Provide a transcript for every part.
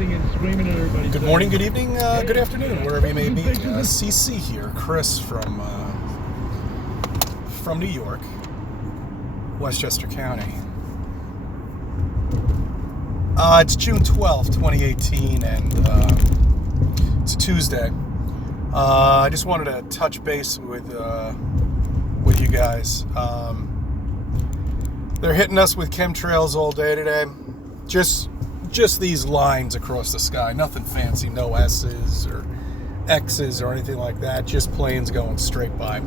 Good morning, good evening, good afternoon, wherever you may be. CC here, Chris from New York, Westchester County. It's June 12th, 2018, and it's a Tuesday. I just wanted to touch base with you guys. They're hitting us with chemtrails all day today. Just these lines across the sky. Nothing fancy, no S's or X's or anything like that. Just planes going straight by.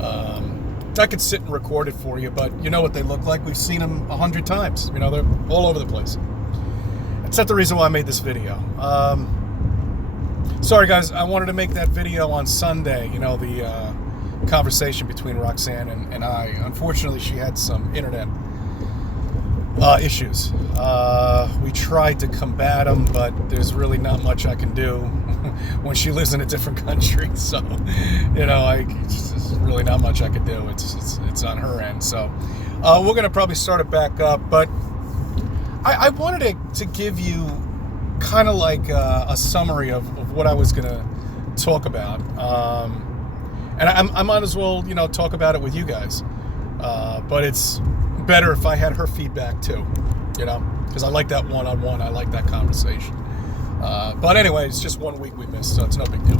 I could sit and record it for you, but you know what they look like. We've seen them 100 times. You know, they're all over the place. That's not the reason why I made this video. Sorry, guys. I wanted to make that video on Sunday. You know, the conversation between Roxanne and I. Unfortunately, she had some internet issues. We tried to combat them, but there's really not much I can do when she lives in a different country. So, you know, there's really not much I could do. It's on her end. So, we're gonna probably start it back up. But I wanted to give you kind of like a summary of what I was gonna talk about. And I might as well, you know, talk about it with you guys. But it's better if I had her feedback too, you know, because I like that one-on-one. I like that conversation. But anyway, it's just 1 week we missed, so it's no big deal.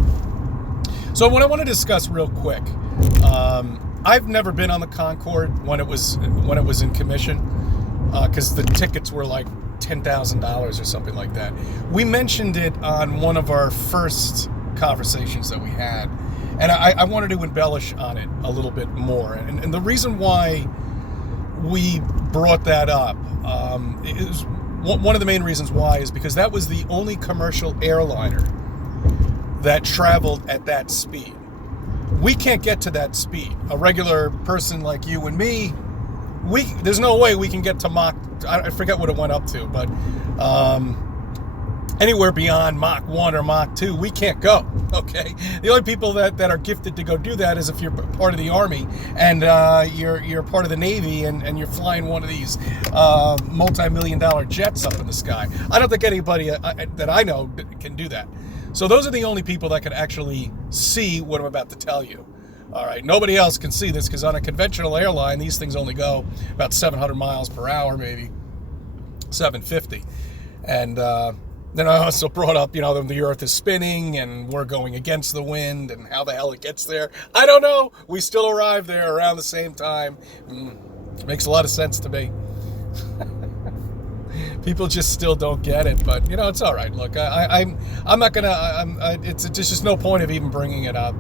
So what I want to discuss real quick, I've never been on the Concorde when it was in commission, because the tickets were like $10,000 or something like that. We mentioned it on one of our first conversations that we had, and I wanted to embellish on it a little bit more. And the reason why we brought that up is one of the main reasons why is because that was the only commercial airliner that traveled at that speed. We can't get to that speed. A regular person like you and me, there's no way we can get to Mach. I forget what it went up to, but anywhere beyond Mach 1 or Mach 2, we can't go, okay? The only people that are gifted to go do that is if you're part of the Army and you're part of the Navy and you're flying one of these multi-million-dollar jets up in the sky. I don't think anybody that I know can do that. So those are the only people that can actually see what I'm about to tell you. All right, nobody else can see this because on a conventional airline, these things only go about 700 miles per hour, maybe 750. And then I also brought up, you know, the Earth is spinning and we're going against the wind and how the hell it gets there. I don't know. We still arrive there around the same time. Makes a lot of sense to me. People just still don't get it, but you know, it's all right. Look, I'm not gonna. It's just no point of even bringing it up.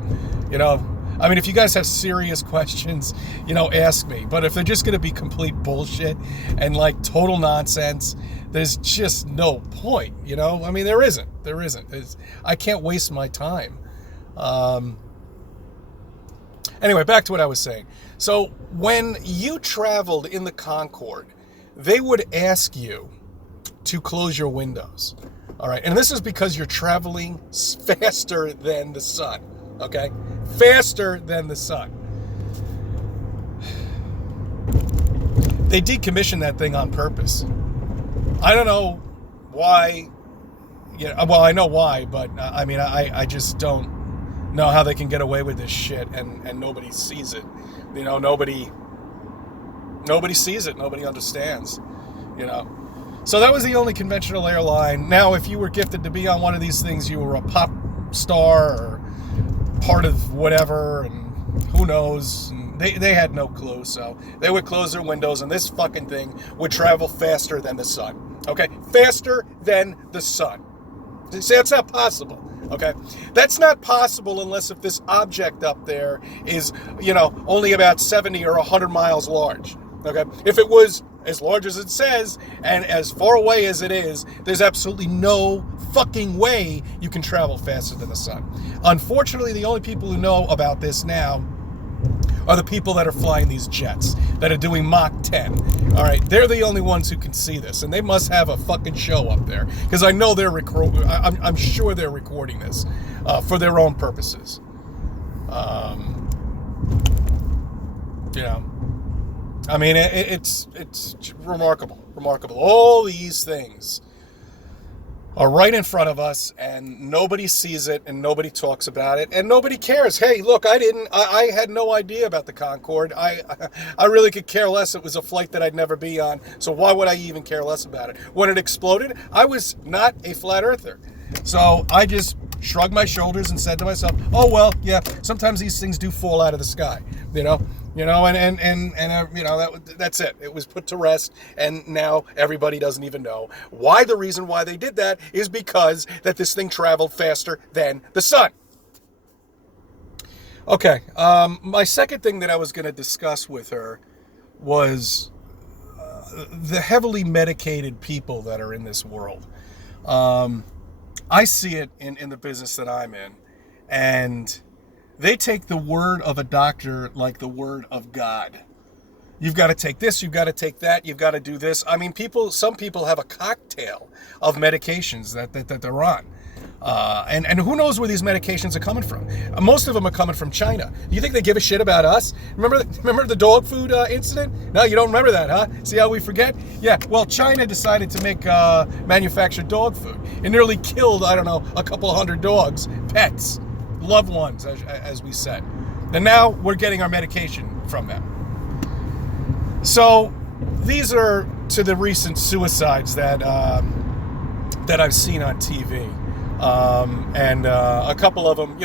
You know, I mean, if you guys have serious questions, you know, ask me. But if they're just gonna be complete bullshit and like total nonsense, there's just no point, you know? I mean, there isn't. I can't waste my time. Anyway, back to what I was saying. So when you traveled in the Concorde, they would ask you to close your windows. All right. And this is because you're traveling faster than the sun. Okay? Faster than the sun. They decommissioned that thing on purpose. I don't know why. Yeah, well, I know why, but I mean, I just don't know how they can get away with this shit and nobody sees it. You know, nobody sees it. Nobody understands, you know. So that was the only conventional airline. Now, if you were gifted to be on one of these things, you were a pop star or part of whatever, and who knows. And they had no clue, so they would close their windows, and this fucking thing would travel faster than the sun. Okay? Faster than the sun. See, that's not possible. Okay? That's not possible unless if this object up there is, you know, only about 70 or 100 miles large. Okay? If it was as large as it says and as far away as it is, there's absolutely no fucking way you can travel faster than the sun. Unfortunately, the only people who know about this now are the people that are flying these jets, that are doing Mach 10. All right, they're the only ones who can see this, and they must have a fucking show up there, because I know they're I'm sure they're recording this for their own purposes. You know, I mean, it's remarkable. All these things are right in front of us, and nobody sees it, and nobody talks about it, and nobody cares. Hey, look, I had no idea about the Concorde. I really could care less. It was a flight that I'd never be on, so why would I even care less about it? When it exploded, I was not a flat earther. So I just shrugged my shoulders and said to myself, oh, well, yeah, sometimes these things do fall out of the sky, you know, that's it. It was put to rest, and now everybody doesn't even know why. The reason why they did that is because that this thing traveled faster than the sun. Okay, my second thing that I was going to discuss with her was the heavily medicated people that are in this world. I see it in the business that I'm in, and they take the word of a doctor like the word of God. You've got to take this, you've got to take that, you've got to do this. I mean, some people have a cocktail of medications that they're on. And who knows where these medications are coming from? Most of them are coming from China. Do you think they give a shit about us? Remember the dog food incident? No, you don't remember that, huh? See how we forget? Yeah, well, China decided to make manufacture dog food. It nearly killed, I don't know, a couple of hundred dogs, pets, loved ones, as we said. And now we're getting our medication from them. So these are to the recent suicides that I've seen on TV. And a couple of them,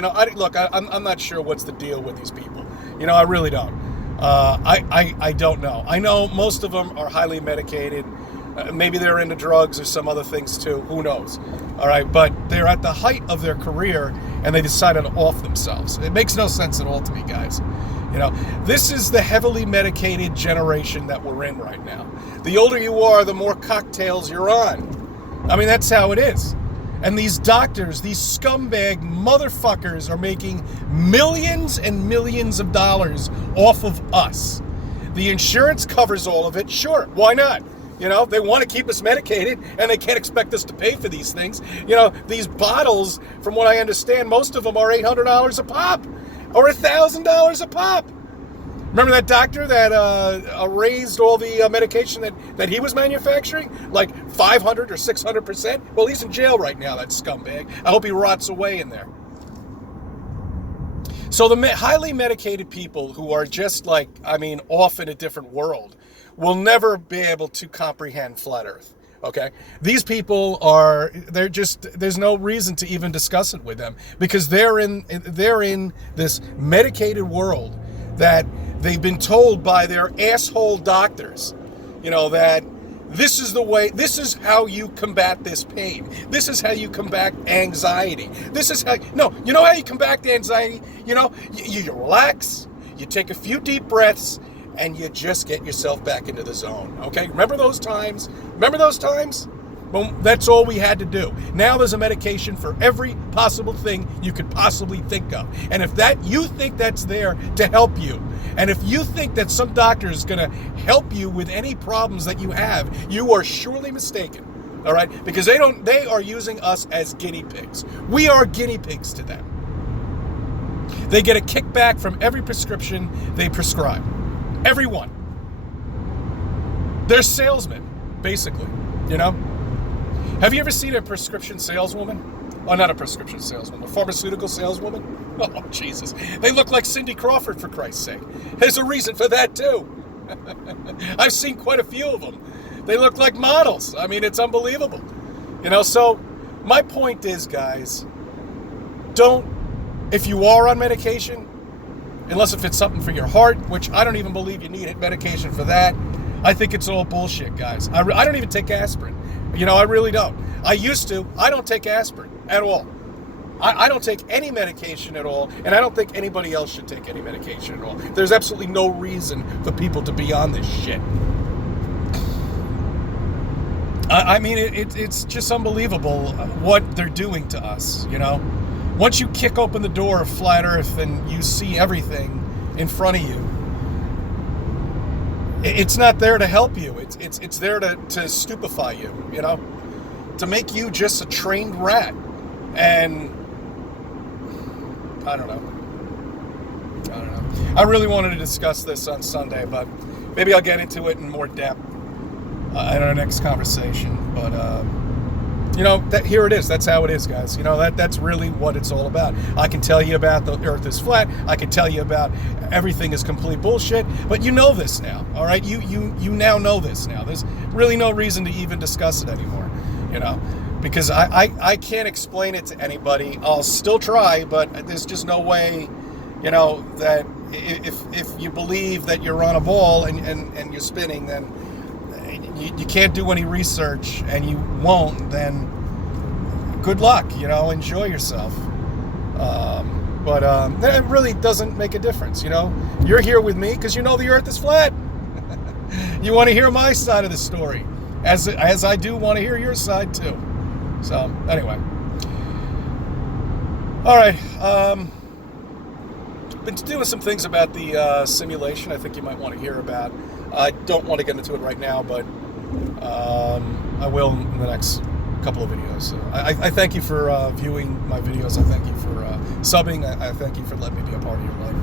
I'm not sure what's the deal with these people. I really don't. I don't know. I know most of them are highly medicated. Maybe they're into drugs or some other things too. Who knows? All right, but they're at the height of their career and they decided to off themselves. It makes no sense at all to me, guys. This is the heavily medicated generation that we're in right now. The older you are, the more cocktails you're on. I mean, that's how it is. And these doctors, these scumbag motherfuckers are making millions and millions of dollars off of us. The insurance covers all of it. Sure, why not? They want to keep us medicated and they can't expect us to pay for these things. These bottles, from what I understand, most of them are $800 a pop or $1,000 a pop. Remember that doctor that raised all the medication that he was manufacturing? Like 500 or 600%? Well, he's in jail right now, that scumbag. I hope he rots away in there. So the highly medicated people who are just off in a different world will never be able to comprehend flat Earth. Okay? These people there's no reason to even discuss it with them because they're in this medicated world that they've been told by their asshole doctors, that this is the way, this is how you combat this pain. This is how you combat anxiety. You know how you combat anxiety? You relax, you take a few deep breaths, and you just get yourself back into the zone, okay? Remember those times? Well, that's all we had to do. Now there's a medication for every possible thing you could possibly think of. And if you think that's there to help you, and if you think that some doctor is going to help you with any problems that you have, you are surely mistaken, all right? Because they are using us as guinea pigs. We are guinea pigs to them. They get a kickback from every prescription they prescribe. Everyone. They're salesmen, basically, Have you ever seen a prescription saleswoman? Oh, not a prescription saleswoman, a pharmaceutical saleswoman? Oh, Jesus. They look like Cindy Crawford, for Christ's sake. There's a reason for that, too. I've seen quite a few of them. They look like models. I mean, it's unbelievable. So my point is, guys, if you are on medication, unless if it's something for your heart, which I don't even believe you need medication for that. I think it's all bullshit, guys. I don't even take aspirin. I really don't. I used to. I don't take aspirin at all. I don't take any medication at all, and I don't think anybody else should take any medication at all. There's absolutely no reason for people to be on this shit. I mean, it's just unbelievable what they're doing to us, Once you kick open the door of flat Earth and you see everything in front of you, it's not there to help you. It's there to stupefy you, to make you just a trained rat. And I don't know. I really wanted to discuss this on Sunday, but maybe I'll get into it in more depth in our next conversation. But here it is. That's how it is, guys. That's really what it's all about. I can tell you about the earth is flat. I can tell you about everything is complete bullshit, but you know this now. All right, you now know this now. There's really no reason to even discuss it anymore, because I can't explain it to anybody. I'll still try, but there's just no way, that if you believe that you're on a ball and you're spinning, then you can't do any research, and you won't, then good luck, enjoy yourself. But it really doesn't make a difference, You're here with me because the earth is flat. You want to hear my side of the story, as I do want to hear your side too. So, anyway. All right. Been doing some things about the simulation I think you might want to hear about. I don't want to get into it right now, but I will in the next couple of videos. I thank you for viewing my videos. I thank you for subbing. I thank you for letting me be a part of your life.